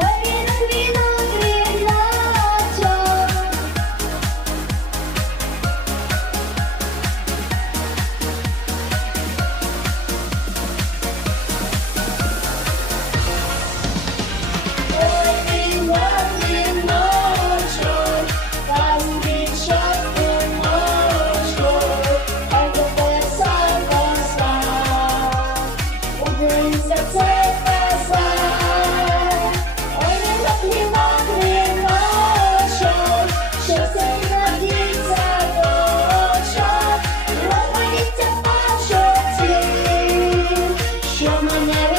Oye. I'm January.